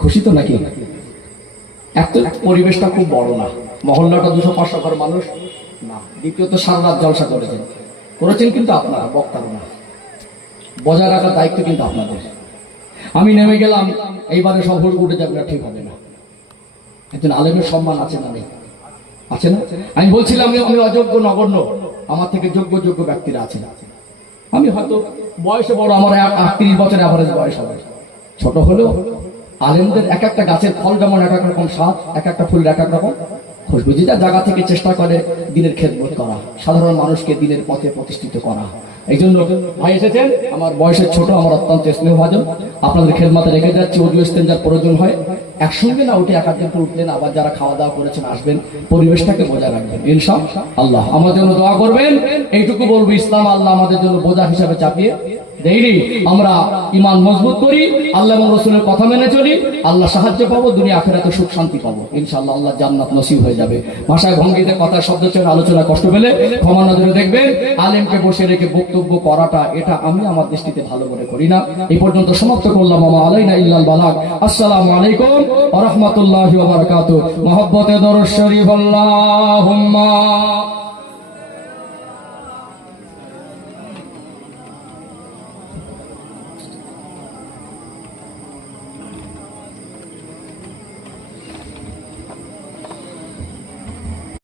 খুশি তো নাকি? এক তো পরিবেশটা খুব বড় না, মহল্লাটা 200-500 ঘর মানুষ না। দ্বিতীয়ত সারা রাত জলসা করেছেন কিন্তু আপনারা বক্তারা না, বজায় রাখার দায়িত্ব কিন্তু আপনাদের। আমি নেমে গেলাম, এইবারে সব হুড় উঠে যাবে না, ঠিক হবে না। একজন আলেমের সম্মান আছে না, নেই? আছে না? আমি বলছিলাম আমি অযোগ্য নগণ্য, আমার থেকে যোগ্য যোগ্য ব্যক্তিরা আছেন। আমি হয়তো বয়সে বড়, আমার 38 বছর অ্যাভারেজ বয়স হবে, ছোট হলেও আলেমদের এক একটা গাছের ফল যেমন এক এক রকম স্বাদ, এক একটা ফুলের এক এক রকম খুশবু। যে জায়গা থেকে চেষ্টা করে দিনের খেদমত করা, সাধারণ মানুষকে দিনের পথে প্রতিষ্ঠিত করা। এই জন্য ভাই এসেছেন, আমার বয়সের ছোট, আমার অত্যন্ত স্নেহভাজন, আপনাদের খেদমতে রেখে যাচ্ছি। ওজু ইস্তেঞ্জার প্রয়োজন হয় একসঙ্গে না উঠে এক একজন উঠলেন, আবার যারা খাওয়া দাওয়া করেছেন আসবেন, পরিবেশটাকে বজায় রাখবেন ইনশাআল্লাহ। আমার জন্য দোয়া করবেন, এইটুকু বলবো, ইসলাম আল্লাহ আমাদের জন্য বোঝা হিসাবে চাপিয়ে দেয়নি। আমরা ঈমান মজবুত করি, আল্লাহ এবং রাসূলের কথা মেনে চলি, আল্লাহ সাহায্য পাবো, দুনিয়া আখিরাতে সুখ শান্তি পাবো ইনশাআল্লাহ। আল্লাহ জান্নাত নসিব হয়ে যাবে। ভাষায় ভঙ্গিতে কথা শব্দ চেয়ে আলোচনা কষ্ট পেলে ক্ষমা নজরে দেখবেন। আলেমকে বসে রেখে বক্তব্য করাটা, এটা আমি আমার দৃষ্টিতে ভালো মনে করি না। এই পর্যন্ত সমাপ্ত করলাম। ওয়া আলাইনা ইল্লাল বালাগ। আসসালামু আলাইকুম ওয়া রাহমাতুল্লাহি ওয়া বারাকাতুহু। মহব্বতে দরুদ শরীফ আল্লাহুম্মা